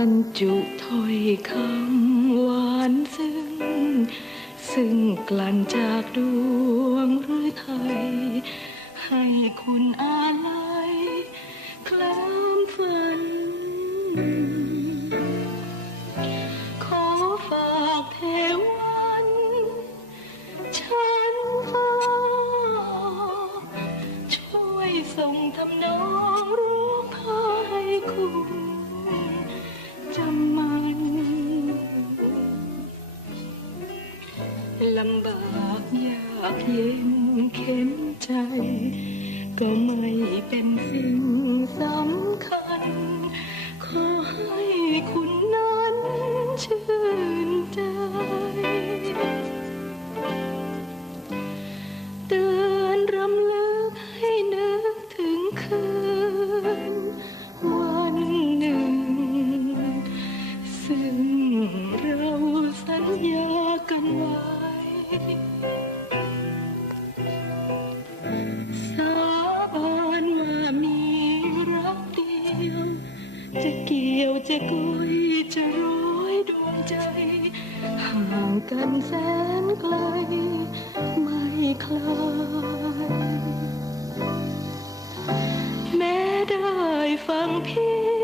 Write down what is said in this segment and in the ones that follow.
รรจุถ้อยคำหวานซึ้ง ซึ่งกลั่นจากดวงหรือไทย ให้คุณอาลัยคล้ำฝัน ขอฝากเทวัน ฉันฟ้าช่วยส่งทำนอง ลำบา ใจ ห่างกันแสนไกล ไม่คลาย แม้ได้ฟังเพียง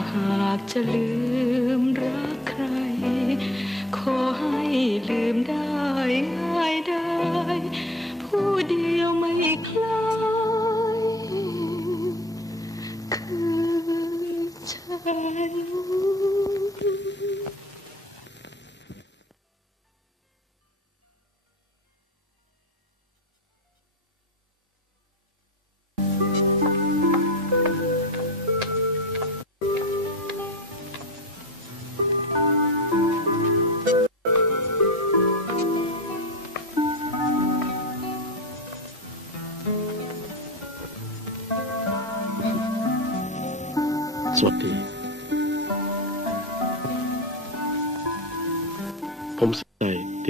าหากจะลืมรักใคร ขอให้ลืมได้ง่ายได้ ผู้เดียวไม่คล้ายคือฉัน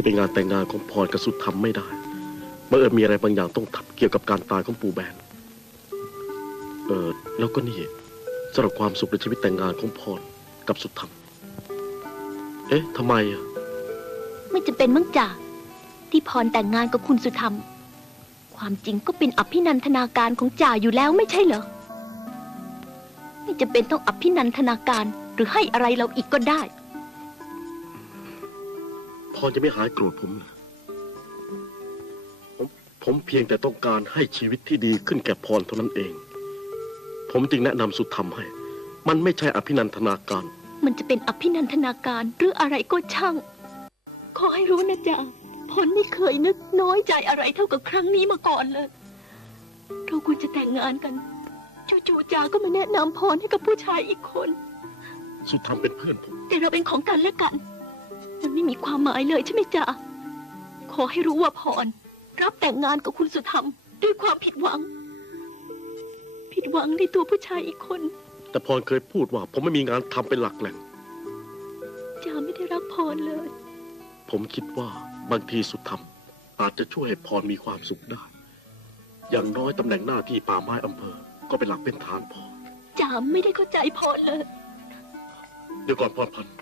ที่เป็นงานแต่งงานของพรกับสุดทำไม่ได้เมื่อเอิญมีอะไรบางอย่างต้องทำเกี่ยวกับการตายของปู่แบนเออแล้วก็นี่สำหรับความสุขในชีวิตแต่งงานของพรกับสุดทำเอ๊ะทำไมอะไม่จำเป็นมั้งจ่าที่พรแต่งงานกับคุณสุธรรม ความจริงก็เป็นอภินันทนาการของจ่าอยู่แล้วไม่ใช่เหรอไม่จำเป็นต้องอภินันทนาการหรือให้อะไรเราอีกก็ได้ พรจะไม่หายโกรธผมนะผมผมเพียงแต่ต้องการให้ชีวิตที่ดีขึ้นแก่พรเท่านั้นเอง ผมจึงแนะนำสุดทำให้ มันไม่ใช่อภินันทนาการ มันจะเป็นอภินันทนาการหรืออะไรก็ช่าง ขอให้รู้นะจ๊ะพรไม่เคยนึกน้อยใจอะไรเท่ากับครั้งนี้มาก่อนเลย เราควรจะแต่งงานกัน จู่ๆจาก็มาแนะนำพรให้กับผู้ชายอีกคน สุดทำเป็นเพื่อนผม แต่เราเป็นของกันและกันมันไม่มี ความหมายเลยใช่ไหมจ๊ะ ขอให้รู้ว่าพร รับแต่งงานกับคุณสุธรรม ด้วยความผิดหวัง ผิดหวังในตัวผู้ชายอีกคน แต่พรเคยพูดว่า ผมไม่มีงานทำเป็นหลักแหล่งจ๋าไม่ได้รักพรเลย ผมคิดว่าบางทีสุดธรรม อาจจะช่วยให้พรมีความสุขได้ อย่างน้อยตำแหน่งหน้าที่ป่าไม้อำเภอ ก็เป็นหลักเป็นฐานพอจ๋าไม่ได้เข้าใจพรเลย เดี๋ยวก่อนพรพันธุ์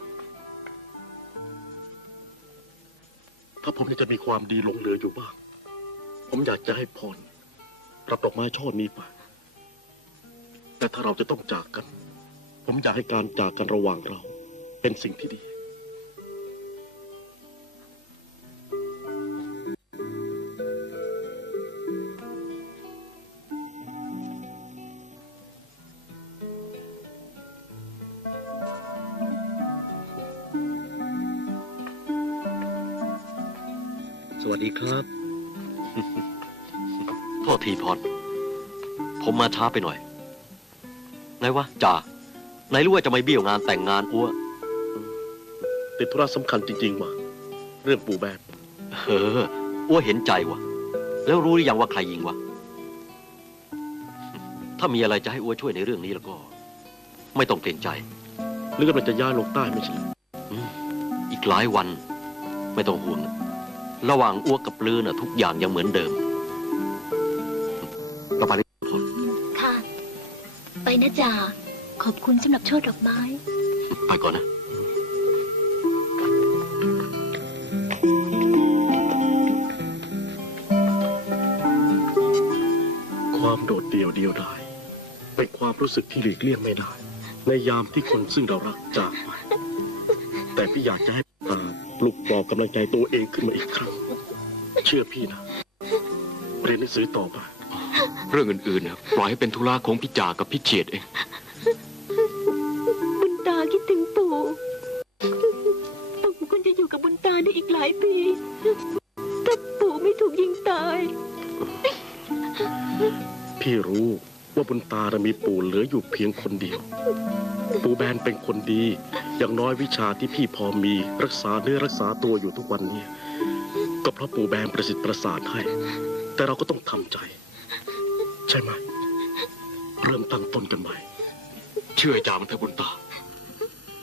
ถ้าผมยังจะมีความดีหลงเหลืออยู่บ้าง ผมอยากจะให้พรรับดอกไม้ช่อนี้ไป แต่ถ้าเราจะต้องจากกัน ผมอยากให้การจากกันระหว่างเรา เป็นสิ่งที่ดี วัสดีครับ โทษทีพรผมมาช้าไปหน่อยไงวะจ่าไหนรู้ว่าจะไม่เบี้ยวงานแต่งงานอ้วติดธุระสำคัญจริง ๆ ว่ะ เรื่องปู่แบนเอออ้วเห็นใจวะแล้วรู้หรือยังว่าใครยิงวะ ถ้ามีอะไรจะให้อ้วช่วยในเรื่องนี้แล้วก็ ไม่ต้องเกรงใจนึกว่ามันจะย้ายลงใต้ไม่ใช่เหรออีกหลายวัน ไม่ต้องห่วง ระหว่างอ้วกกับปลือน่ะทุกอย่างยังเหมือนเดิมเราไปค่ะ ไปนะจ่าขอบคุณสำหรับช่อดอกไม้ ไปก่อนนะ ความโดดเดี่ยวเดียวดายเป็นความรู้สึกที่หลีกเลี่ยงไม่ได้ ในยามที่คนซึ่งเรารักจากไป แต่พี่อยากจะให้ตา ปลุกปลอบกำลังใจตัวเองขึ้นมาอีกครั้ง เชื่อพี่นะ เรียนหนังสือต่อไป เรื่องอื่นๆนะปล่อยให้เป็นธุระของพี่จ่ากับพี่เฉียดเอง บุญตาคิดถึงปู่ปู่ควรจะอยู่กับบุญตาได้อีกหลายปี ถ้าปู่ไม่ถูกยิงตาย พี่รู้ว่าบุญตานะมีปู่เหลืออยู่เพียงคนเดียว ปู่แบนเป็นคนดี อย่างน้อยวิชาที่พี่พอมีรักษาเนื้อรักษาตัวอยู่ทุกวันนี้ ก็เพราะปู่แบนประสิทธิ์ประสานให้ แต่เราก็ต้องทำใจ ใช่ไหมเริ่มตั้งต้นกันใหม่ เชื่อจ่ามันเถอะบุญตา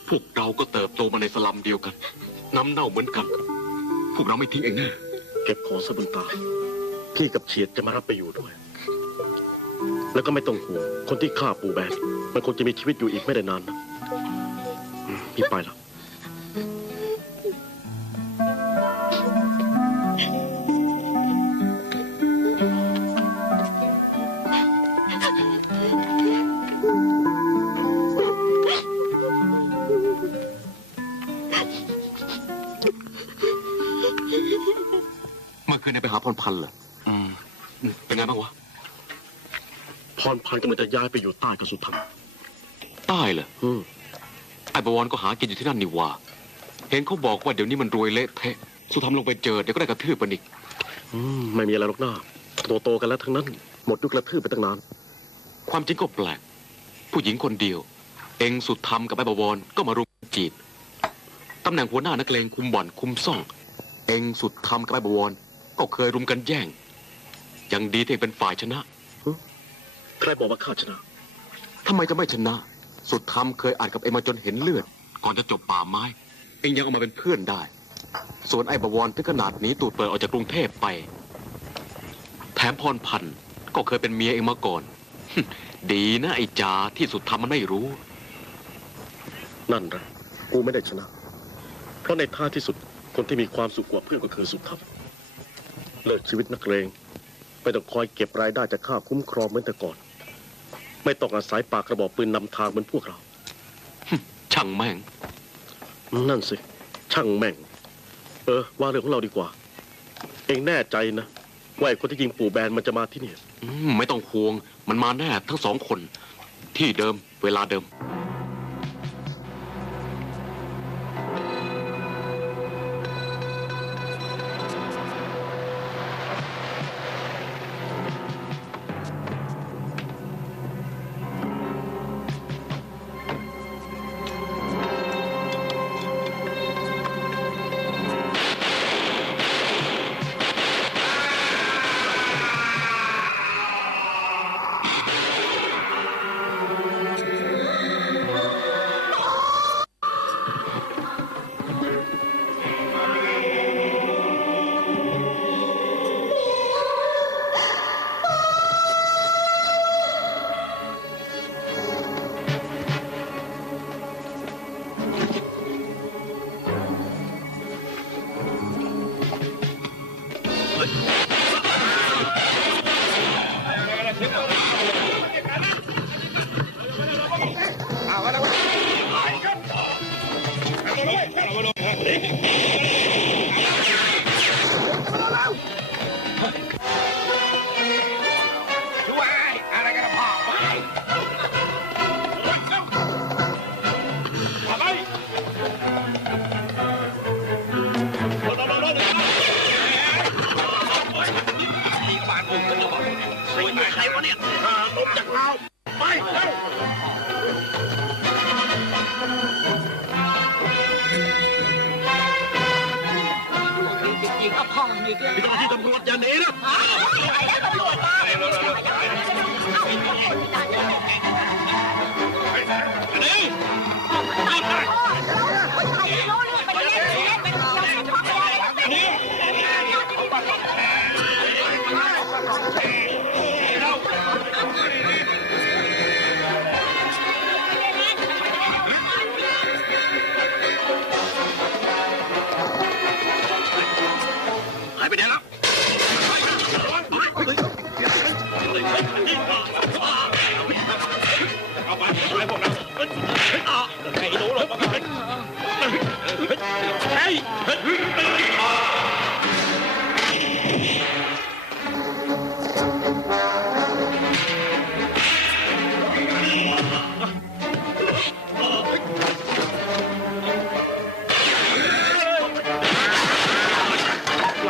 พวกเราก็เติบโตมาในสลัมเดียวกัน น้ำเน่าเหมือนกัน พวกเราไม่ทิ้งเองแน่เก็บของซะบุญตา พี่กับเฉียดจะมารับไปอยู่ด้วย แล้วก็ไม่ต้องห่วงคนที่ฆ่าปู่แบนมันคงจะมีชีวิตอยู่อีกไม่ได้นานนะอืม พี่ไปแล้วเมื่อคืนได้ไปหาพรพันธ์เหรออืมเป็นไงบ้างวะ พรพันธ์ก็มันจะย้ายไปอยู่ใต้กับสุธรรมใต้เหรอ อืม ไอ้บวรก็หากินอยู่ที่นั่นนี่หว่า เห็นเขาบอกว่าเดี๋ยวนี้มันรวยเละเทะ สุธรรมลงไปเจอเดี๋ยวก็ได้กระทืบมันอีกอืมไม่มีอะไรหรอกน้าโตโตๆกันแล้วทั้งนั้น หมดยุคกระทืบไปตั้งนานความจริงก็แปลก ผู้หญิงคนเดียว เองสุดธรรมกับไอ้บวรก็มารุมจีบตำแหน่งหัวหน้านักเลงคุมบ่อนคุมซ่อง เองสุดธรรมกับไอ้บวรก็เคยรุมกันแย่งยังดีที่เองเป็นฝ่ายชนะ ใครบอกว่าข้าชนะ ทำไมจะไม่ชนะ สุดธรรมเคยอ่านกับเองมาจนเห็นเลือด ก่อนจะจบป่าไม้ เองยังเอามาเป็นเพื่อนได้ ส่วนไอ้บวรถึงขนาดหนี้ตูดเปิดออกจากกรุงเทพไป แถมพรพันธ์ก็เคยเป็นเมียเองมาก่อน ดีนะไอ้จาที่สุดธรรมมันไม่รู้ นั่นแหละกูไม่ได้ชนะ เพราะในท่าที่สุดคนที่มีความสุขกว่าเพื่อนก็คือสุธรรมเลิกชีวิตนักเลงไม่ต้องคอยเก็บรายได้จากค่าคุ้มครองเหมือนแต่ก่อน ไม่ต้องอาศัยปากกระบอกปืนนำทางเหมือนพวกเรา ช่างแม่ง นั่นสิ ช่างแม่ง เออ ว่าเรื่องของเราดีกว่า เองแน่ใจนะว่าไอ้คนที่ยิงปู่แบนมันจะมาที่นี่ อืมไม่ต้องห่วง มันมาแน่ทั้งสองคน ที่เดิมเวลาเดิม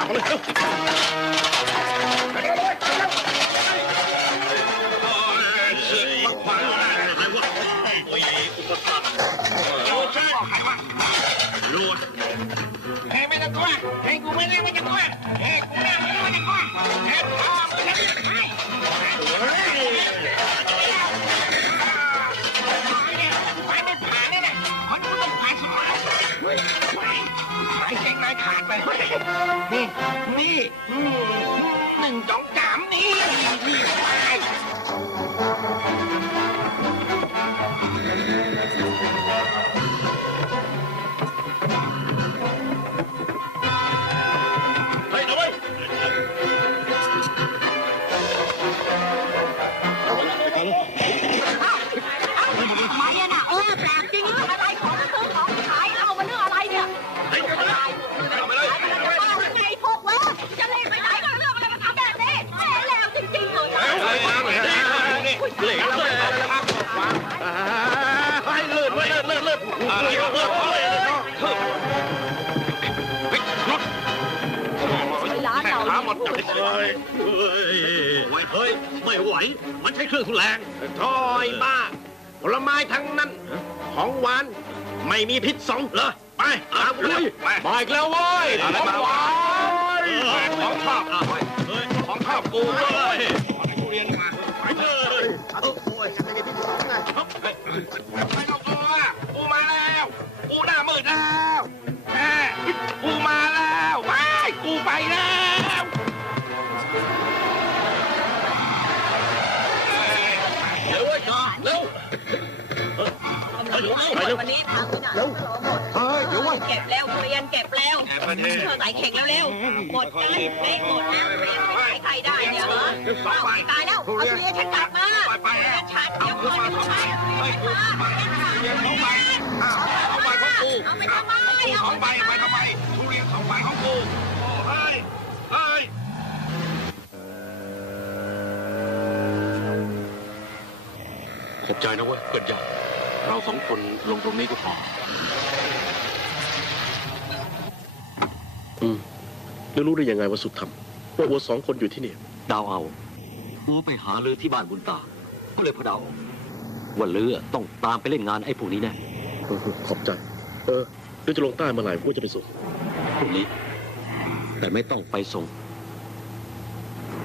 หลังเลยเฮ้ยไม่ ไปนี่ นี่หนึ่งสองสาม ไม่ไหว มันใช้เครื่องทุนแรงทอยบ้า ผลไม้ทั้งนั้น ของหวาน ไม่มีพิษสองเหรอไปตามเลยไปมาอีกแล้วเว้ยอะไรมาหวานของชอบเฮ้ยของชอบกูเลยทุเรียนมาเฮ้ยไม่ต้องกลัว ทางคุณอะหมดเฮ้ยเดี๋ยวเว้ยเก็บแล้วทุเรียนเก็บแล้วเธอใส่เข่งแล้วเร็วหมดกันเละหมดแล้วทุเรียนไม่ขายใครได้เนี่ยเหรอเอ้าตายแล้วเอาทุเรียนฉันกลับมาฉันเดี๋ยวคนไม่ใช่ทุเรียนฉันมาเอาไปของกูเอาไปทำไมสเอาองใบไปทำไมทุเรียนสองใบของกูเฮ้ยเฮ้ยขอบใจนะเว้ยเพื่อนยาก เราสองคนลงตรงนี้ก็พออืมแล้วรู้ได้ยังไงว่าสุดทำว่าอัวสองคนอยู่ที่นี่ ดาวเอาอัวไปหาลือที่บ้านบุญตา ก็เลยพะเดาว่าลือต้องตามไปเล่นงานไอ้พวกนี้แน่เออขอบใจ เออเดี๋ยวจะลงใต้เมื่อไหร่กูจะไปส่งพวกนี้ แต่ไม่ต้องไปส่ง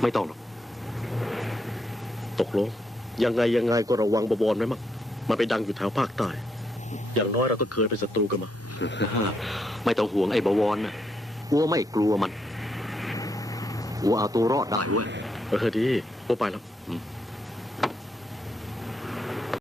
ไม่ต้องหรอก ตกลงยังไงยังไงก็ระวังบวรไว้มั่ง มันไปดังอยู่แถวภาคใต้ อย่างน้อยเราก็เคยเป็นศัตรูกันมา ไม่ต้องห่วงไอ้บวรนะอัวไม่กลัวมันอัวเอาตัวรอดได้เว้ยเออดีกูไปแล้วอืม